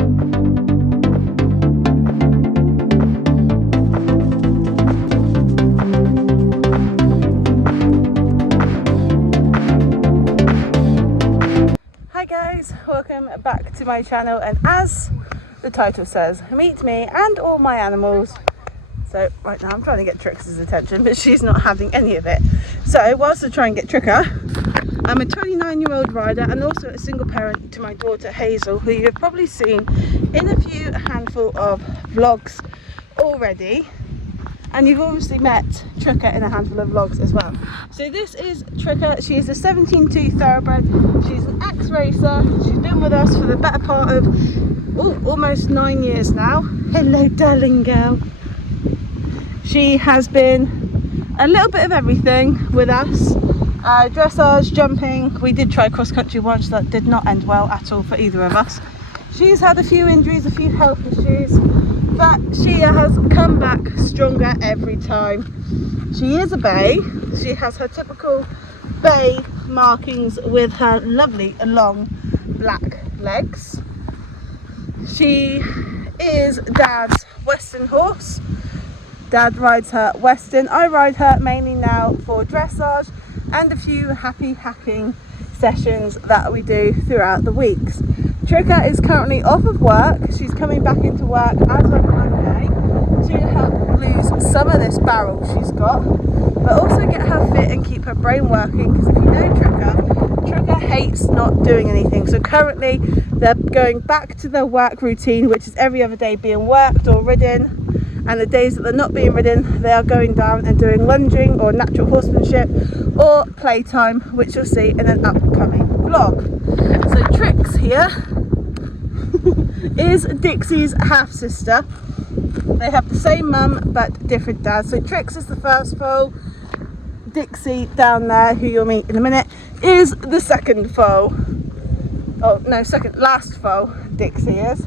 Hi guys, welcome back to my channel, and as the title says, meet me and all my animals. So right now I'm trying to get Trix's attention, but she's not having any of it. So whilst I try and get Trigger, I'm a 29-year-old rider and also a single parent to my daughter Hazel, who you've probably seen in a handful of vlogs already. And you've obviously met Trigger in a handful of vlogs as well. So this is Trigger. She is a 17-2 thoroughbred. She's an ex-racer. She's been with us for the better part of almost 9 years now. Hello, darling girl. She has been a little bit of everything with us. Dressage, jumping. We did try cross-country once. That did not end well at all for either of us. She's had a few injuries, a few health issues, but she has come back stronger every time. She is a bay. She has her typical bay markings with her lovely long black legs. She is Dad's Western horse. Dad rides her Western. I ride her mainly now for dressage and a few happy hacking sessions that we do throughout the weeks. Trigger is currently off of work. She's coming back into work as of Monday to help lose some of this barrel she's got, but also get her fit and keep her brain working, because if you know Trigger hates not doing anything. So currently they're going back to their work routine, which is every other day being worked or ridden, and the days that they're not being ridden, they are going down and doing lunging or natural horsemanship or playtime, which you'll see in an upcoming vlog. So Trix here is Dixie's half sister. They have the same mum but different dad. So Trix is the first foal. Dixie down there, who you'll meet in a minute, is the second foal. Oh no, second last foal. Dixie is.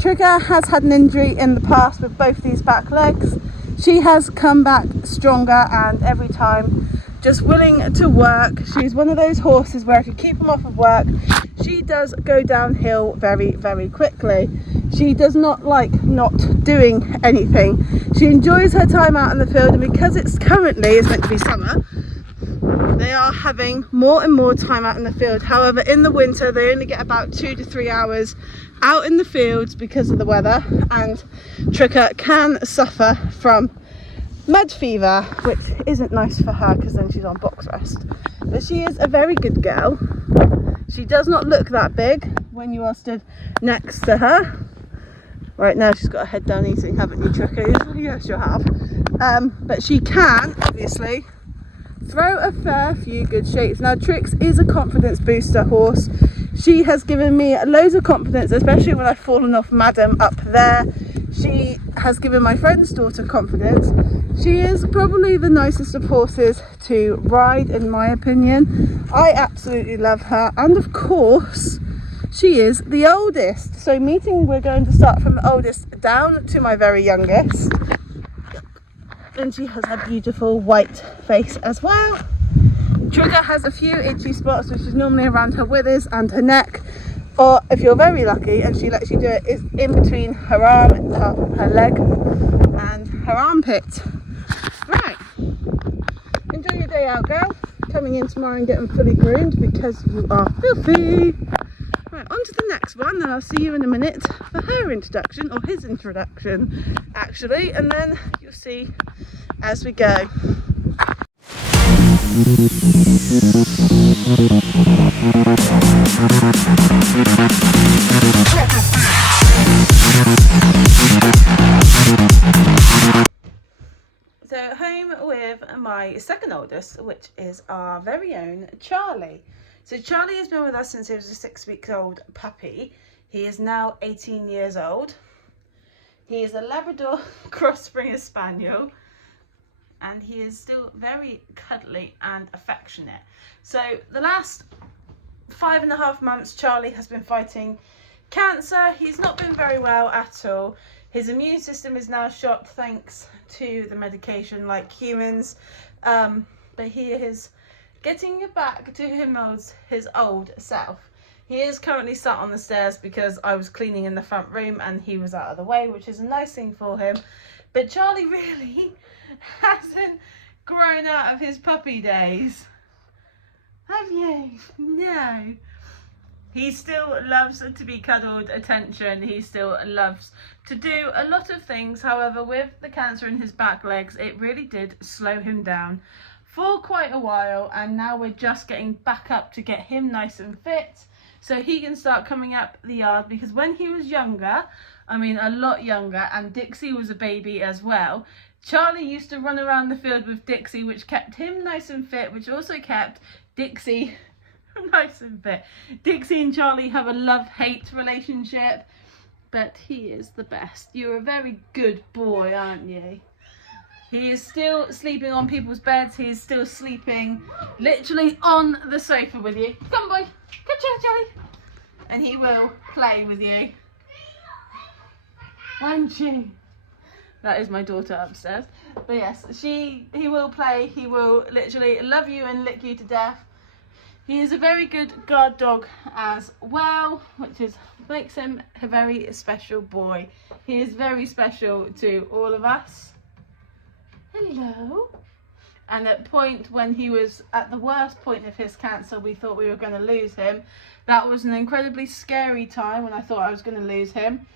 Trigger has had an injury in the past with both these back legs. She has come back stronger and every time just willing to work. She's one of those horses where if you keep them off of work, she does go downhill very, very quickly. She does not like not doing anything. She enjoys her time out in the field, and because it's meant to be summer, they are having more and more time out in the field. However, in the winter they only get about 2 to 3 hours out in the fields because of the weather, and Trigger can suffer from mud fever, which isn't nice for her because then she's on box rest. But she is a very good girl. She does not look that big when you are stood next to her. Right now she's got her head down eating, haven't you, Trigger? Yes, you have. But she can obviously throw a fair few good shapes. Now Trix is a confidence booster horse. She has given me loads of confidence, especially when I've fallen off Madam up there. She has given my friend's daughter confidence. She is probably the nicest of horses to ride, in my opinion. I absolutely love her, and of course she is the oldest. So we're going to start from the oldest down to my very youngest. And she has a beautiful white face as well. Trigger has a few itchy spots, which is normally around her withers and her neck, or if you're very lucky and she lets you do it, is in between her arm and her leg and her armpit. Right, enjoy your day out, girl. Coming in tomorrow and getting fully groomed because you are filthy. Right, on to the next one, and I'll see you in a minute for her introduction, or his introduction actually, and then you'll see as we go. So home with my second oldest, which is our very own Charlie. So Charlie has been with us since he was a 6-week-old puppy. He is now 18 years old. He is a Labrador Cross Springer Spaniel, and he is still very cuddly and affectionate. So the last 5.5 months, Charlie has been fighting cancer. He's not been very well at all. His immune system is now shot thanks to the medication, like humans, but he is getting back to his old self. He is currently sat on the stairs because I was cleaning in the front room and he was out of the way, which is a nice thing for him. But Charlie really hasn't grown out of his puppy days. Have you? No. He still loves to be cuddled, attention. He still loves to do a lot of things. However, with the cancer in his back legs, it really did slow him down for quite a while. And now we're just getting back up to get him nice and fit so he can start coming up the yard. Because when he was younger, I mean a lot younger, and Dixie was a baby as well, Charlie used to run around the field with Dixie, which kept him nice and fit, which also kept Dixie nice and fit. Dixie and Charlie have a love-hate relationship, but he is the best. You're a very good boy, aren't you? He is still sleeping on people's beds. He is still sleeping literally on the sofa with you. Come on, boy. Come on, Charlie. And he will play with you. Won't you? That is my daughter upstairs. But yes, he will play. He will literally love you and lick you to death. He is a very good guard dog as well, which makes him a very special boy. He is very special to all of us. Hello. And at point when he was at the worst point of his cancer, we thought we were going to lose him. That was an incredibly scary time when I thought I was going to lose him.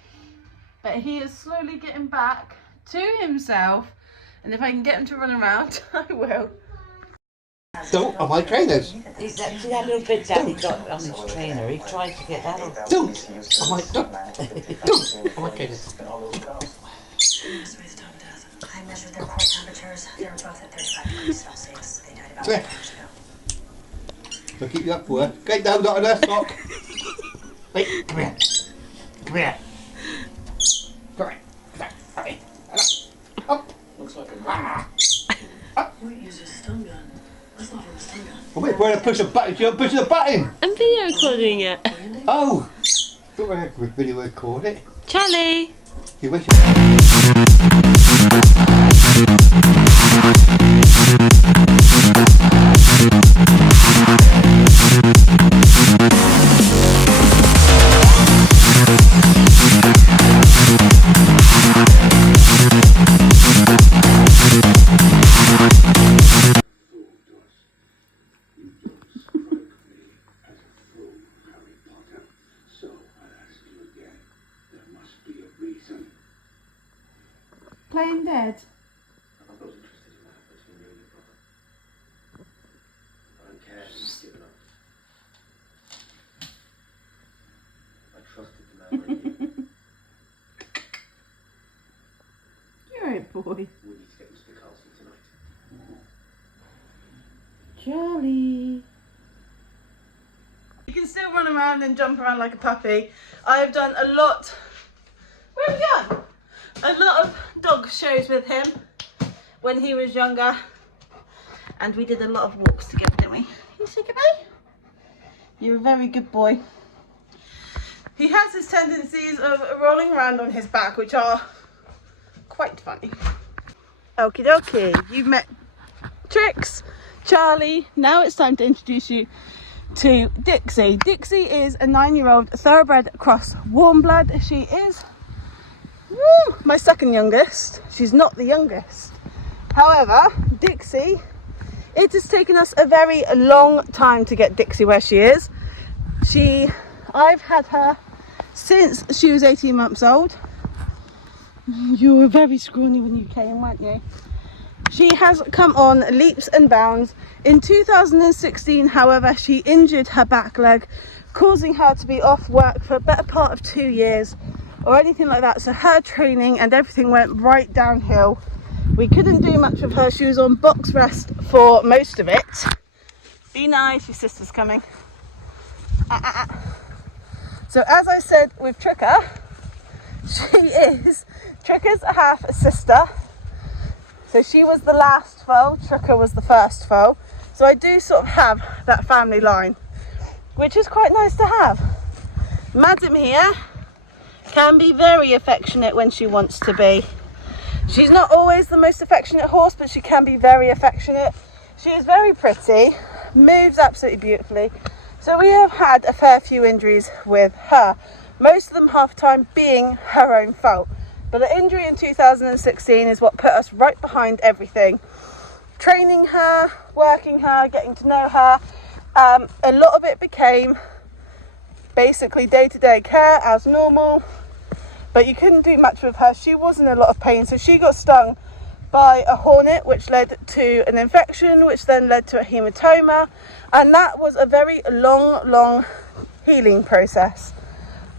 But he is slowly getting back to himself. And if I can get him to run around, I will. Don't on my trainers. See that little bit Daddy got on his trainer? He tried to get that off. Don't on my don't on my trainers. I measured their core temperatures. They were both at 35 degrees Celsius. They died about 2 hours ago. I'll keep you up for it. Get down, Dr. Stop. Wait, come here. Come here. Come here. Come here. Up. Looks like a Up. You might use a stun gun. That's not from a stun gun. Oh, wait, where I push a button? You're pushing a button. I'm video recording it. Oh. Thought I could video record it. Charlie! You wish. Playing dead. I'm not interested in that between you and your brother. I don't care if he's given up. I trusted the man like you. You're a boy. We need to get him to the castle tonight. Charlie. You can still run around and jump around like a puppy. I have done a lot. Where have you gone? A lot of dog shows with him when he was younger, and we did a lot of walks together, didn't we? You say goodbye? You're a very good boy. He has his tendencies of rolling around on his back, which are quite funny. Okie dokie, you've met Trix, Charlie. Now it's time to introduce you to Dixie. Dixie is a 9-year-old thoroughbred cross warm blood. She is my second youngest. She's not the youngest. However, Dixie, it has taken us a very long time to get Dixie where she is. I've had her since she was 18 months old. You were very scrawny when you came, weren't you? She has come on leaps and bounds. In 2016, however, she injured her back leg, causing her to be off work for a better part of 2 years or anything like that. So her training and everything went right downhill. We couldn't do much with her. She was on box rest for most of it. Be nice, your sister's coming. So as I said with Tricker, Tricker's a half sister. So she was the last foal, Tricker was the first foal. So I do sort of have that family line, which is quite nice to have. Madam here can be very affectionate when she wants to be. She's not always the most affectionate horse, but she can be very affectionate. She is very pretty, moves absolutely beautifully. So we have had a fair few injuries with her, most of them half the time being her own fault. But the injury in 2016 is what put us right behind everything. Training her, working her, getting to know her. A lot of it became basically day-to-day care as normal, but you couldn't do much with her. She was in a lot of pain, so she got stung by a hornet, which led to an infection, which then led to a hematoma, and that was a very long healing process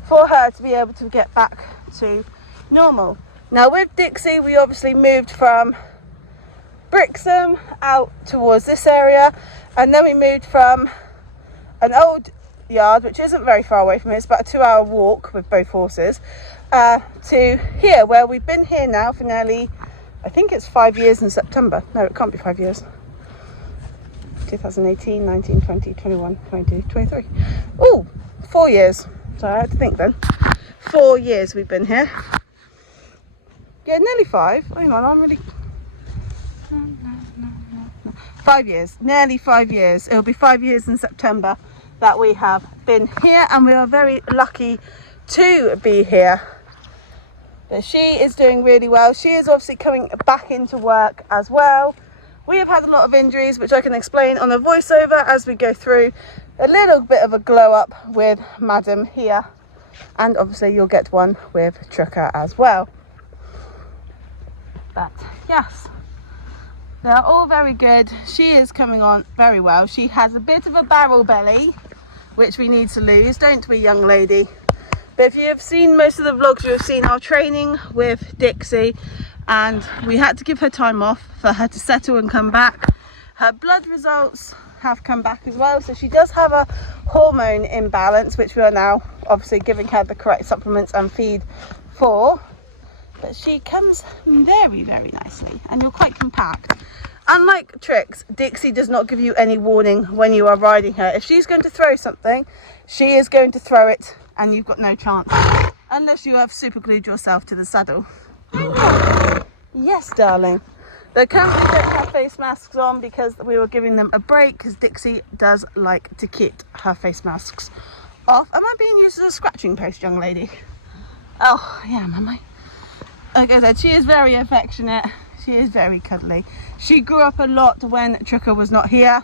for her to be able to get back to normal. Now with Dixie, we obviously moved from Brixham out towards this area, and then we moved from an old yard, which isn't very far away from here, it's about a 2-hour walk with both horses, to here, where we've been here now for nearly, I think it's 5 years in September. No, it can't be 5 years. 2018, 19, 20, 21, 22, 23. Oh, 4 years. So I had to think then. 4 years we've been here. Yeah, nearly 5. Hang on, I'm really... No. 5 years. Nearly 5 years. It'll be 5 years in September that we have been here, and we are very lucky to be here. But she is doing really well. She is obviously coming back into work as well. We have had a lot of injuries, which I can explain on a voiceover as we go through a little bit of a glow up with Madam here. And obviously you'll get one with Trucker as well. But yes, they're all very good. She is coming on very well. She has a bit of a barrel belly, which we need to lose, don't we, young lady? But if you have seen most of the vlogs, you have seen our training with Dixie, and we had to give her time off for her to settle and come back. Her blood results have come back as well, so she does have a hormone imbalance, which we are now obviously giving her the correct supplements and feed for. But she comes very nicely, and you're quite compact. Unlike Trix, Dixie does not give you any warning when you are riding her. If she's going to throw something, she is going to throw it, and you've got no chance, unless you have super glued yourself to the saddle. Yes, darling. They currently don't have face masks on because we were giving them a break, because Dixie does like to keep her face masks off. Am I being used as a scratching post, young lady? Oh, yeah, am I? Like I said, she is very affectionate. She is very cuddly. She grew up a lot when Trucker was not here,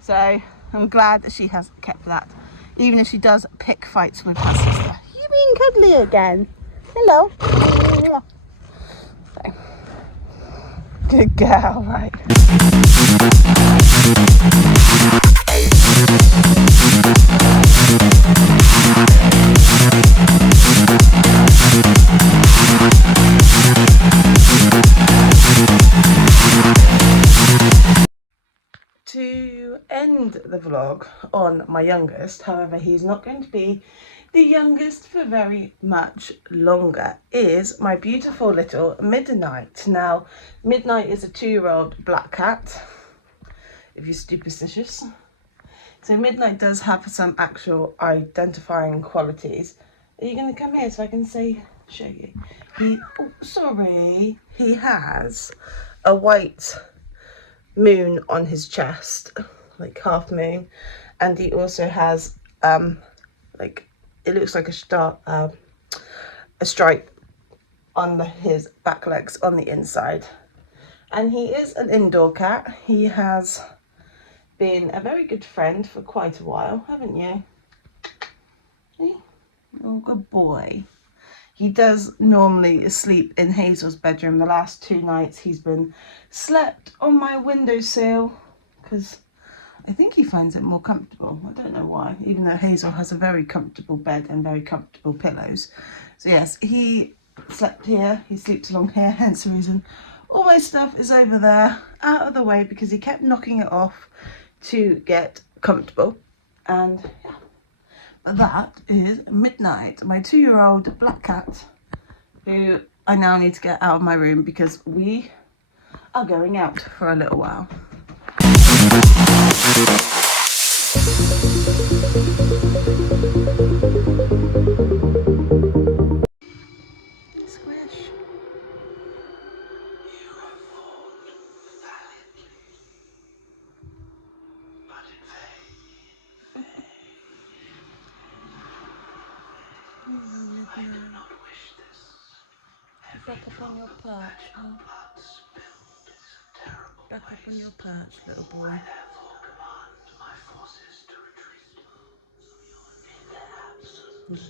so I'm glad that she has kept that, even if she does pick fights with her sister. You being cuddly again? Hello. So, good girl, right? To end the vlog on my youngest, however he's not going to be the youngest for very much longer, is my beautiful little Midnight. Now, Midnight is a 2-year-old black cat, if you're superstitious. So Midnight does have some actual identifying qualities. Are you going to come here so I can show you? He has a white moon on his chest, like half moon, and he also has like, it looks like a star, a stripe on his back legs on the inside. And he is an indoor cat. He has been a very good friend for quite a while, haven't you? Oh, good boy. He does normally sleep in Hazel's bedroom. The last 2 nights he's been slept on my windowsill, because I think he finds it more comfortable. I don't know why, even though Hazel has a very comfortable bed and very comfortable pillows. So yes, he slept here, he sleeps along here, hence the reason all my stuff is over there, out of the way, because he kept knocking it off to get comfortable. And yeah. But that is Midnight, my 2-year-old black cat, who I now need to get out of my room because we are going out for a little while. Squish. You have fought valiantly, but in vain. Back up on your perch, huh? Back up on your perch, little boy.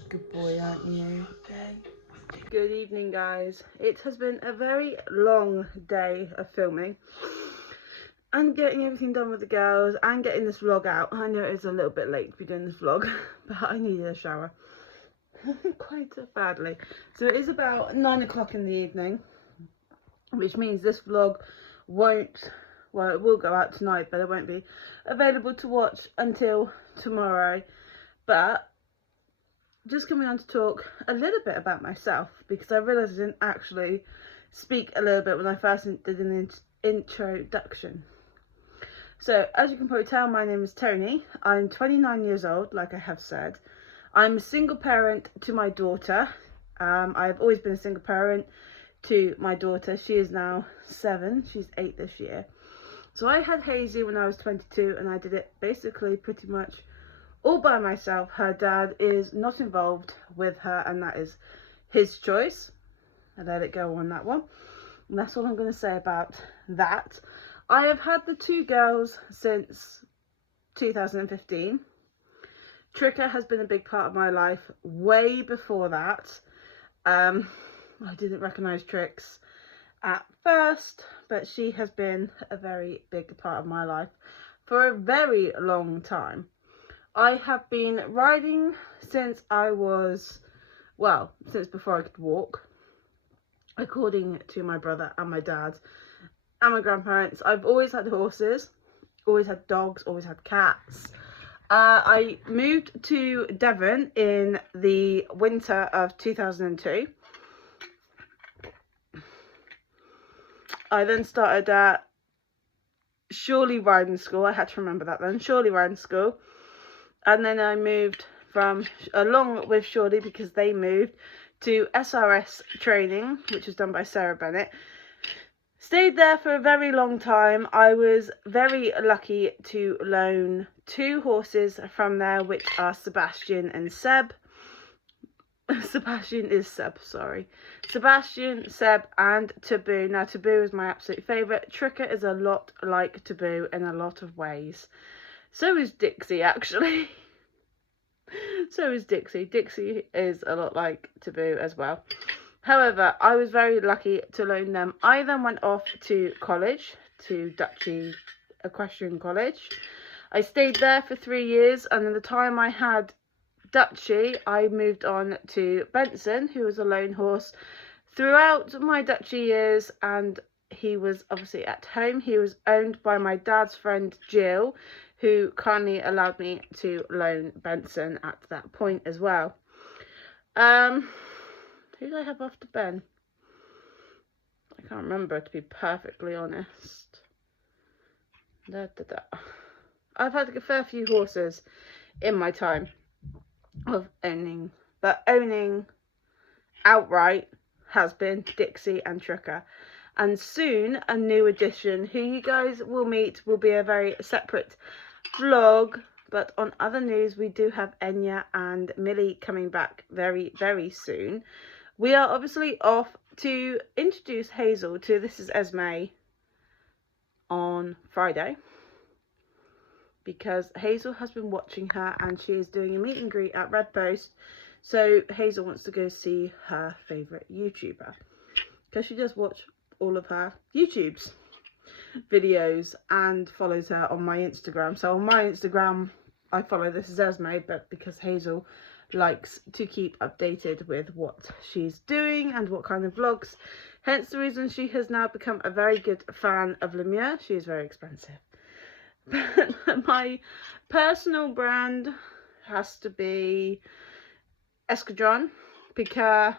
Good boy, aren't you? Okay. Good evening, guys. It has been a very long day of filming and getting everything done with the girls and getting this vlog out. I know it's a little bit late to be doing this vlog, but I needed a shower quite badly. So it is about 9 o'clock in the evening, which means this vlog won't, well, it will go out tonight, but it won't be available to watch until tomorrow. But just coming on to talk a little bit about myself, because I realised I didn't actually speak a little bit when I first did an introduction. So, as you can probably tell, my name is Tony. I'm 29 years old, like I have said. I'm a single parent to my daughter. I've always been a single parent to my daughter. She is now 7. She's 8 this year. So I had Hazy when I was 22, and I did it basically pretty much all by myself. Her dad is not involved with her, and that is his choice. I let it go on that one. And that's all I'm going to say about that. I have had the 2 girls since 2015. Trika has been a big part of my life way before that. I didn't recognise Trix at first, but she has been a very big part of my life for a very long time. I have been riding since I was, well, since before I could walk, according to my brother and my dad and my grandparents. I've always had horses, always had dogs, always had cats. I moved to Devon in the winter of 2002. I then started at Shorley Riding School. I had to remember that then. Shorley Riding School. And then I moved from, along with Shorley, because they moved, to SRS training, which was done by Sarah Bennett. Stayed there for a very long time. I was very lucky to loan 2 horses from there, which are Sebastian and Seb. Sebastian is Seb, sorry. Sebastian, Seb, and Taboo. Now, Taboo is my absolute favourite. Trika is a lot like Taboo in a lot of ways. So is Dixie, actually. So is Dixie. Dixie is a lot like Taboo as well. However, I was very lucky to loan them. I then went off to college, to Dutchy Equestrian College. I stayed there for 3 years, and in the time I had Dutchy, I moved on to Benson, who was a lone horse throughout my Dutchy years, and he was obviously at home. He was owned by my dad's friend Jill, who kindly allowed me to loan Benson at that point as well. Who did I have after Ben? I can't remember, to be perfectly honest. I've had a fair few horses in my time of owning, but owning outright has been Dixie and Trika. And soon a new addition who you guys will meet will be a very separate vlog. But on other news, we do have Enya and Millie coming back very, very soon. We are obviously off to introduce Hazel to This Is Esme on Friday, because Hazel has been watching her and she is doing a meet and greet at Red Post. So Hazel wants to go see her favourite YouTuber, because she does watch all of her YouTube's videos and follows her on my Instagram. So on my Instagram, I follow This Is Esme, but because Hazel likes to keep updated with what she's doing and what kind of vlogs, hence the reason she has now become a very good fan of Lemure. She is very expensive. But my personal brand has to be Escadron, Picard,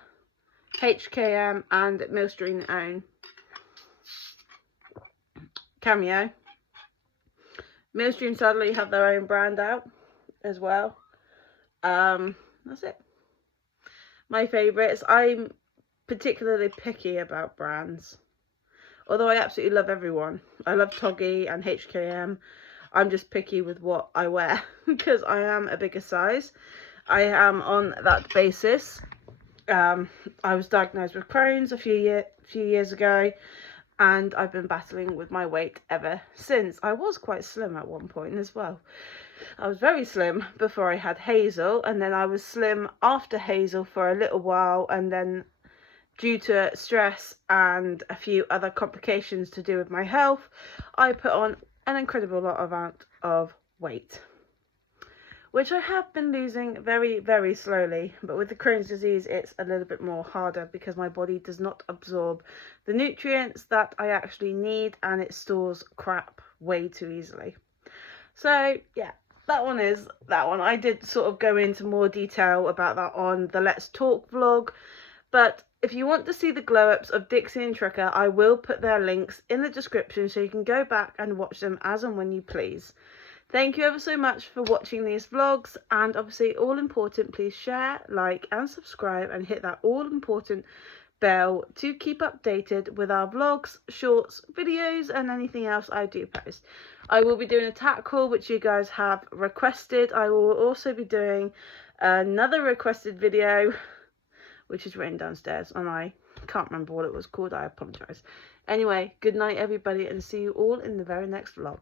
HKM, and Millstream own Cameo. Millstream sadly have their own brand out as well. That's it. My favourites. I'm particularly picky about brands, although I absolutely love everyone. I love Toggy and HKM. I'm just picky with what I wear because I am a bigger size. I am on that basis I was diagnosed with Crohn's a few years ago, and I've been battling with my weight ever since. I was quite slim at one point as well. I was very slim before I had Hazel, and then I was slim after Hazel for a little while, and then due to stress and a few other complications to do with my health, I put on an incredible amount of weight, which I have been losing very, very slowly. But with the Crohn's disease, it's a little bit more harder because my body does not absorb the nutrients that I actually need, and it stores crap way too easily. So yeah, that one. I did sort of go into more detail about that on the Let's Talk vlog, but if you want to see the glow-ups of Dixie and Tricker, I will put their links in the description so you can go back and watch them as and when you please. Thank you ever so much for watching these vlogs, and obviously all important, please share, like and subscribe and hit that all important bell to keep updated with our vlogs, shorts, videos and anything else I do post. I will be doing a tack haul which you guys have requested. I will also be doing another requested video which is written downstairs and I can't remember what it was called. I apologise. Anyway, good night everybody, and see you all in the very next vlog.